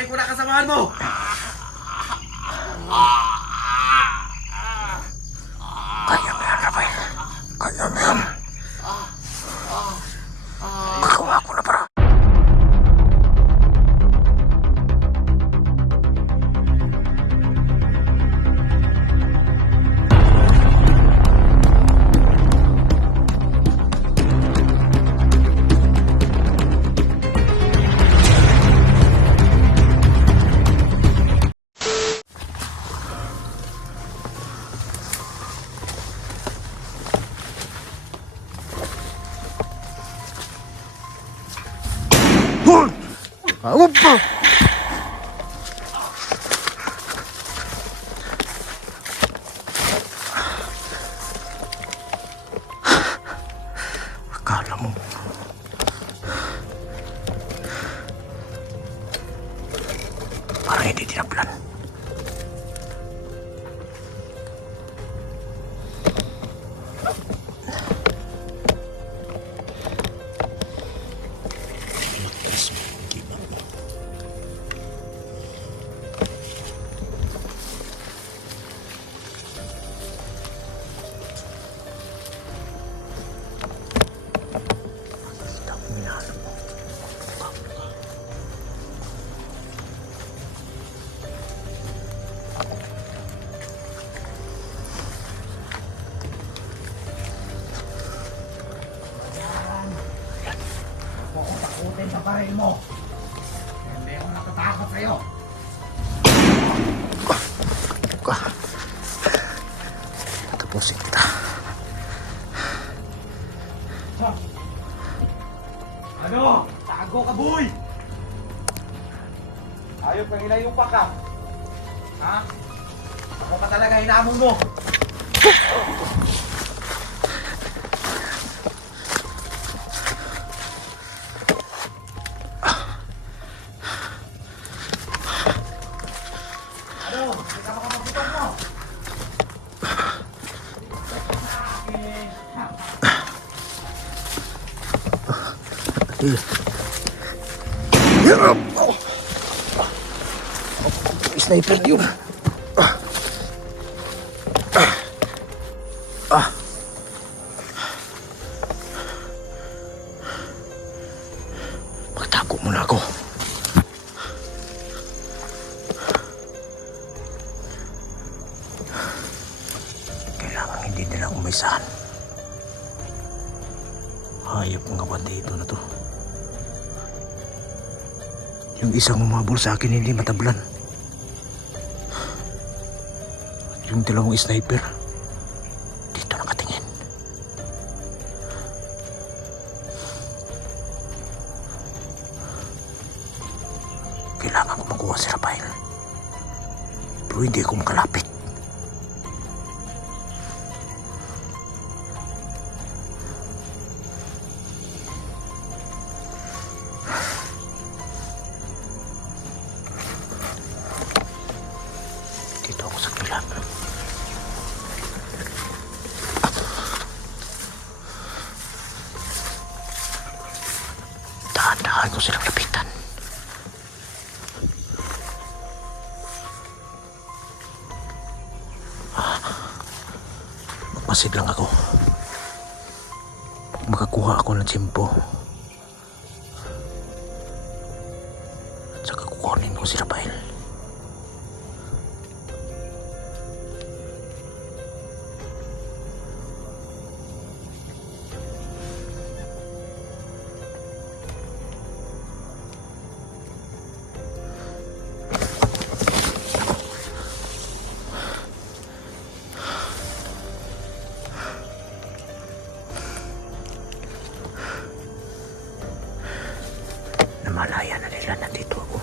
Patay ko na kasamahan mo! Kaya mo yan, Rafael. Kaya mo yan. Magawa ko na para. Opa! Akala mo parang hindi tinaplan. Takutin sa baril mo. Hindi ako natatakot sa'yo. Tapusin kita. Ano? Tago ka, boy! Ayop kang hinayong pa ka. Ha? Ako pa talaga hinamon mo. Ano? Hindi ka makamabutan mo. Sniper yun. Magtago muna ako. Kailangan hindi nila umisahan. Hayop mga bandido na to. Yung isang umabol sa akin hindi matablan. Yung dalawang sniper dito nakatingin. Kailangan ko makuha si Rafael, pero hindi ko makalapit. Dito ako sa kilap. Dahan-dahan ko silang lapitan. Magmasid lang ako. Pag makakuha ako ng tsimpo, at saka kukunin ko si Rafael. Namalaya na nila nandito ako.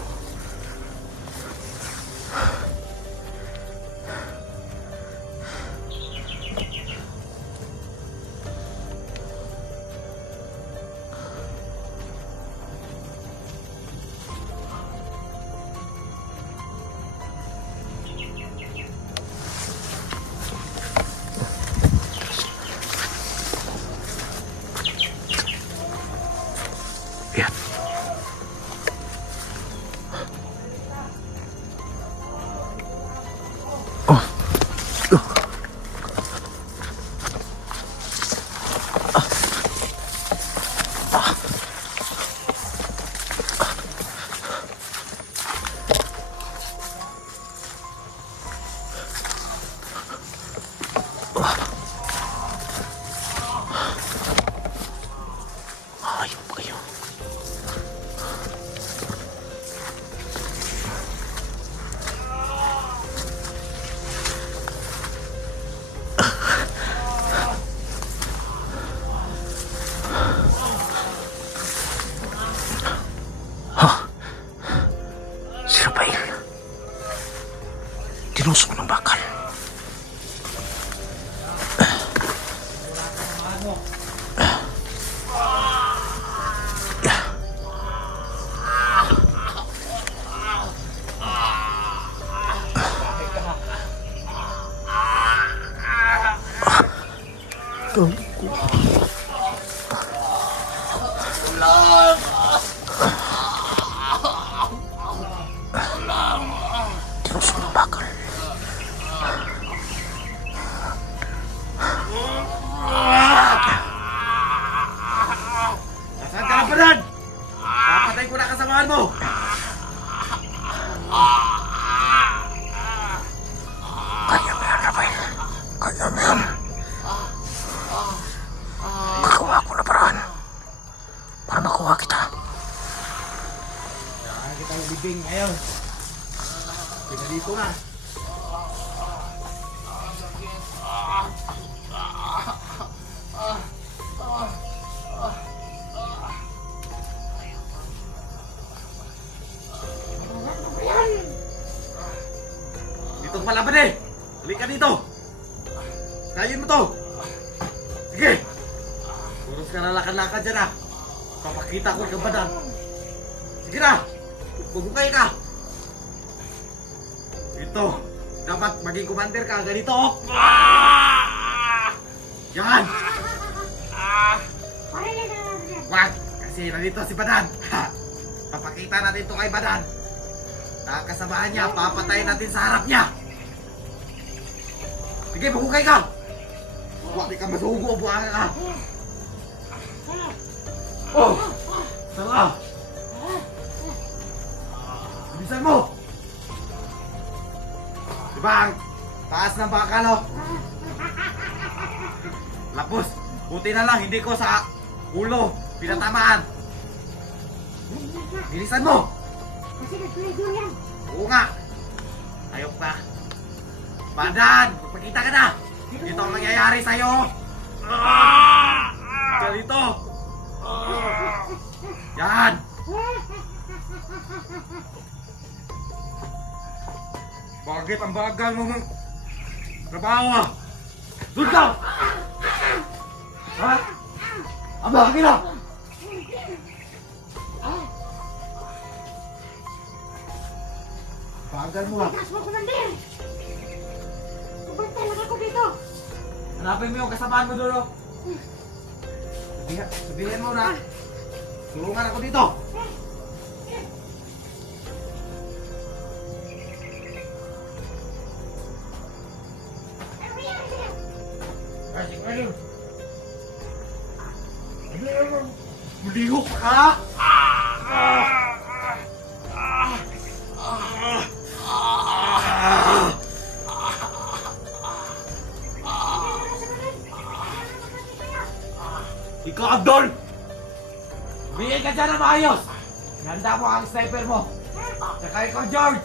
Tinusok ng bakal. Samahan mo. Tinusok ng bakal. Nasaan ka na, Badan? Papatay ko na kasamahan mo. Kaya mo yan, Rafael. Kaya mo yan. Gagawa ko na paraan para makuha kita. Saan kitang libing ngayon? Pinalito na. Dito pala ba eh? Halika dito! Kayin mo to! Sige! Puros ka na lakad-lakad dyan ah! Papakita ko ikaw Badan! Sige na! Bubukay ka! Ito! Dapat maging commander ka! Ganito oh! Yan! Wag! Kasi nandito si Badan! Papakita natin ito kay Badan! Nakakasamahan niya, papatayin natin sa harap niya! Sige, bukukay ka! Huwag di ka masugo, buhanga ka! Oh! Tara! Bilisan mo! Diba ang taas ng baka, no? Lapos! Buti na lang, hindi ko sa ulo pinatamaan! Bilisan mo! Kasi nagtuloy yan. Oo nga! Ayok na! Badan! Magpakita ka na! Dito ang nangyayari sa'yo! Ganito! Yan! Bakit ang bagal mo ng trabaho ah? Doon ka! Ha? Aba, kina! Bagal mo ah! Taas mo, Commander! Bantay lang ako dito! Hanapin mo yung kasamaan mo doon, oh. Sabihin mo na. Tulungan ako dito. Muliho ka! Ikaw, Abdul! Bigay ka dyan na maayos! Handa mo ang sniper mo! Saka ikaw, George!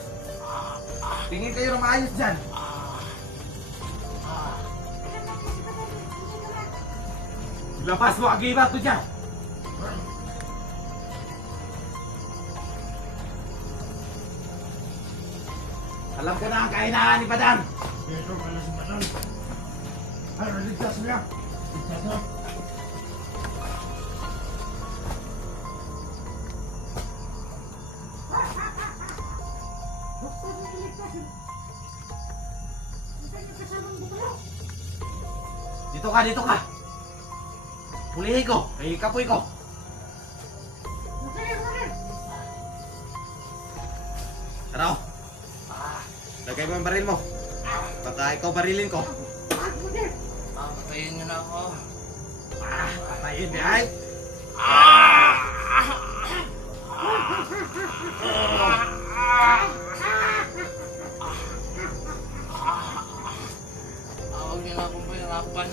Tingin kayo na maayos dyan! Labas mo ang gibat ko dyan! Alam ko na ang kahinaan ni Badan! Dito pala si Badan. Ay, ligtas mo yan. Ligtas mo. Buksan mo iligtas. Saan yung kasamang buklo? Dito ka, dito ka! Pulihin ko! Ay, kapoy ko! Commander! Tara, oh. Lagay mo ang baril mo. Baka ikaw barilin ko. Commander! Patayin niyo na ako. Patayin niya ay! Huwag niyo na akong pahirapan.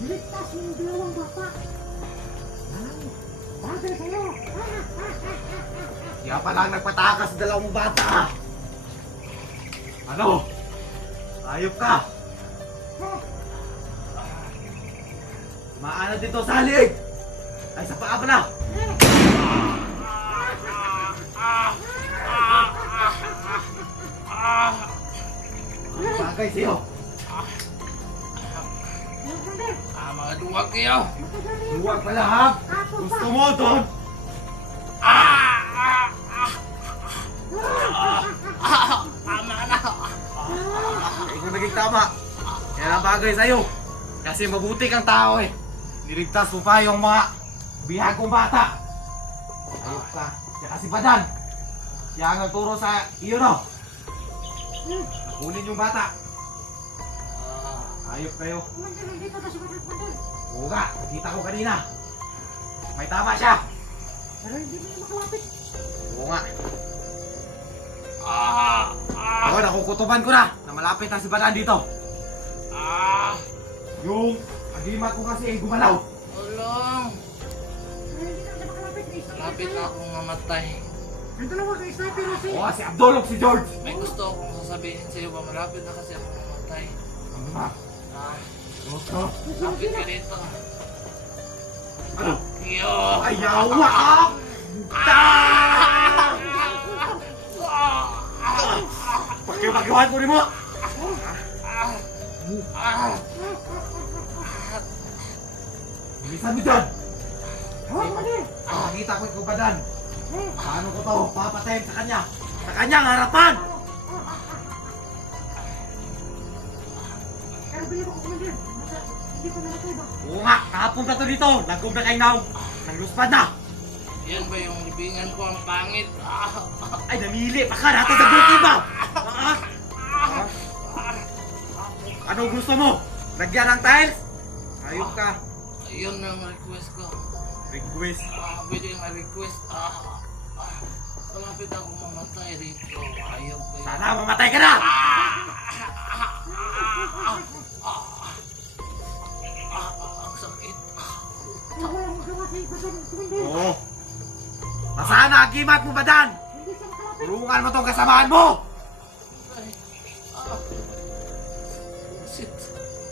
Niligtas mo yung dalawang bata. Bagay sa'yo. Kaya pa lang nagpatakas sa dalawang bata. Ano? Ayop ka! Maana dito sa halig! Ay, sa paa pala! bagay sa'yo. Commander. Mga duwag kayo. Huwag pala ha. Gusto mo doon? Tama na. Ikaw naging tama. Yan ang bagay sa'yo. Kasi mabuti kang tao eh. Niligtas mo pa yung mga bihagong bata. Ayop ka. Siya si Badan. Siya ang nagturo sa iyo, no? Kunin yung bata. Ayop kayo. Commander, nandito na si Badan, Commander. Oo nga, nakita ko kanina. May tama siya. Pero hindi na makalapit. Oo nga. Ako, nakukutuban ko na malapit na si Badan dito. Yung agimat ko kasi ay gumalaw. Tulong. Pero hindi na siya makalapit. Lapit na akong mamatay. Yung dalawa kay sniper na si... Oo, si Abdul o si George. May gusto akong sasabihin sa iyo ba? Malapit na kasi akong mamatay. Ano ba? Gusto? Lapit ka dito. Ano? Iyo. Ayawa ka! Pakiwagawan ko rin mo! Bilisan mo dyan! Oh, Commander. Nakakita ko ikaw Badan. Paano ko to? Papatayin sa kanya. Sa kanyang harapan! Pero bilhin mo, Commander. Hindi pa namatay ba? Oo nga, kahapon pa to dito. Nagkong na kayo now. Nagluspad na. Yan ba yung libingan ko ang pangit? Ay, namili pa ka. Natin sa buki ba? Ano gusto mo? Lagyan ng tiles? Ayop ka. Yun ang request ko. Request. Pwede yung request. Malapit ako mamatay dito. Ayaw kayo. Sana mamatay ka na! Ang sakit. Pero walang magawa si Badan, Commander. Oo. Nasaan na agimat mo, Badan? Hindi siya makalapit. Tulungan mo tong kasamaan mo! Ay. Shit.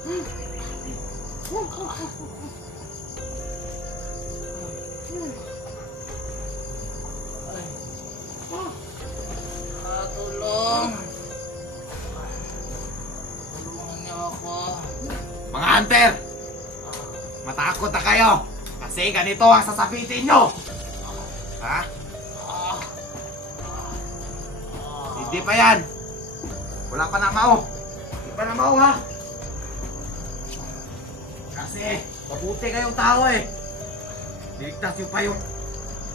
Ay. Tulong. Tulungan niyo ako. Mga hunter! Matakot na kayo! Kasi ganito ang sasapitin nyo! Ha? Hindi pa yan! Wala pa na mao! Hindi pa na mao ha! Kasi mabuti kayong tao eh! Niligtas nyo pa yung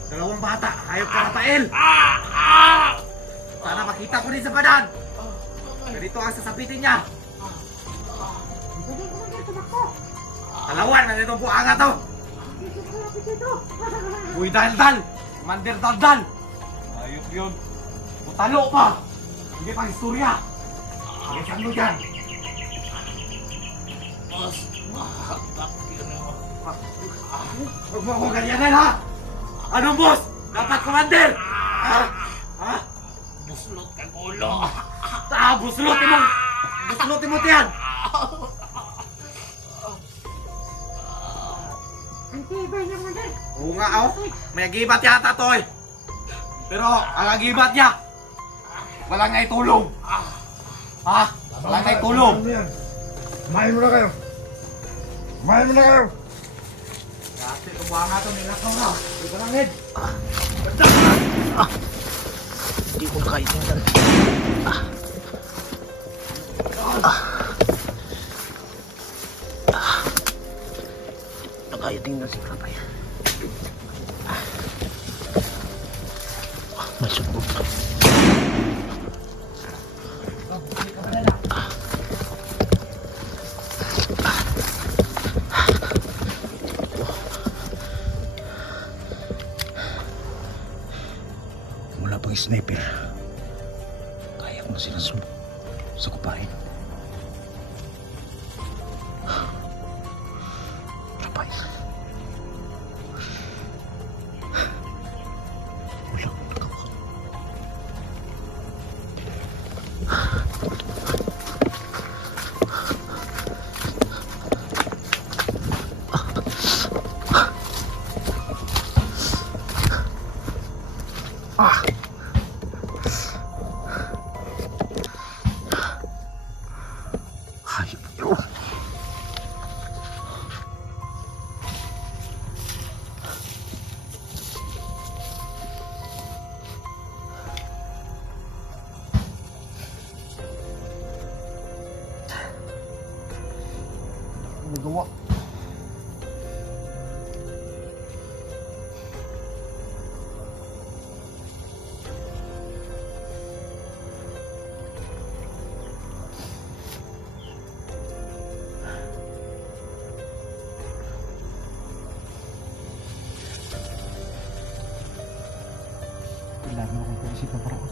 dalawang bata! Hayop ka na Tael! Sana makita ko din sa Badan! Ganito ang sasapitin niya! Commander, Commander, tumakbo. Talawan na nitong buanga to! Hindi siya makalapit dito. Uy, daldal! Commander daldal! Ayop yun! Butalo pa! Hindi pa istorya! Bilisan mo dyan! Boss. Bakit yun ako? Huwag mo akong ganyanan ha! Anong boss? Dapat commander! Ha? Ha? Buslot ka gulo. Buslutin mo! Buslutin mo tiyan! Ang tibay niya, Commander. Oo nga oh! May agibat yata to eh! Pero ang agibat niya! Walang naitulong! Ha? Walang naitulong! Kumain mo na kayo. Kumain mo na kayo. Kasi tubuhan nga ito nilakaw na! Ito lang head! Hindi ko nakaitingan. Nakaitingan si Kapay. May sumbog na. Wala pang sniper. Kaya ko na sila sa kupain. Rapay. Wala akong nagawa. Kailangan akong paisip ng paraan.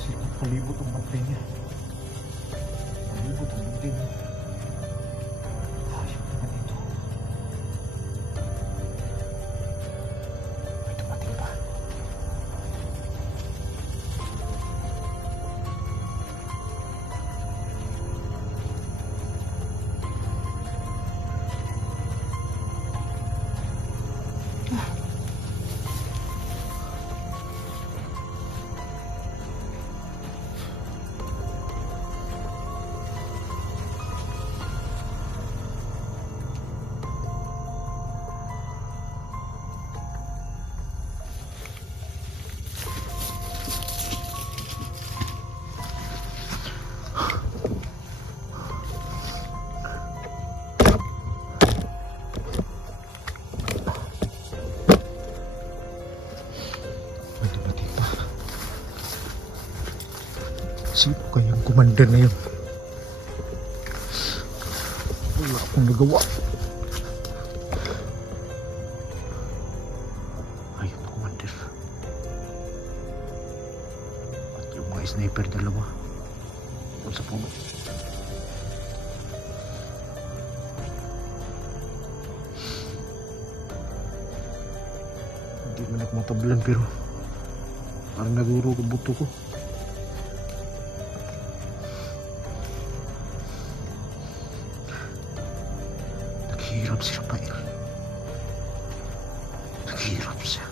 Kasi palibot ang bantay niya. Palibot ang bantay niya. Hayop naman ito. May dumating pa. May dumating pa. Sino kayang commander na yun? Wala akong nagawa. Ayun na commander. At yung mga sniper dalawa. Doon sa puno. Hindi man ako matablan pero parang naguro ang buto ko. Naghihirap si Rafael. Naghihirap siya.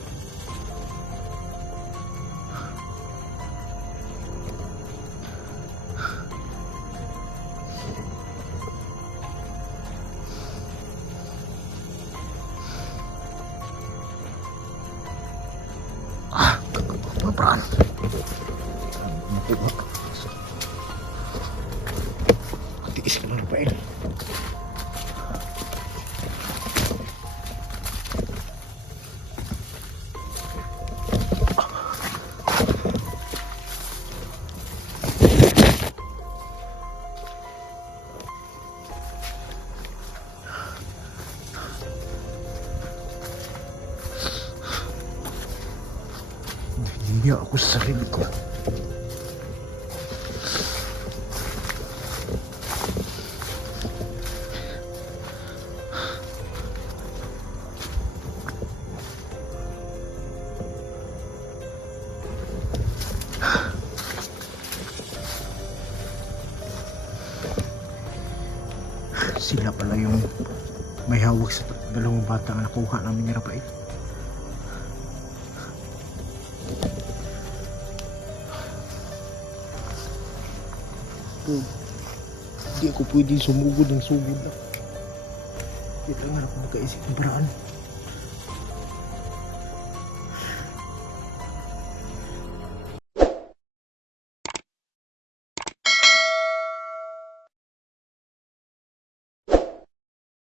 Mga paraan. Nakuha. Tiis ka na, Rafael. Nahihiya ako sa sarili ko. Sila pala yung may hawak sa dalawang bata na nakuha namin ni Rafael. Hindi ako pwedeng sumugod ng sugod na. Kailangan ako makaisip ng paraan.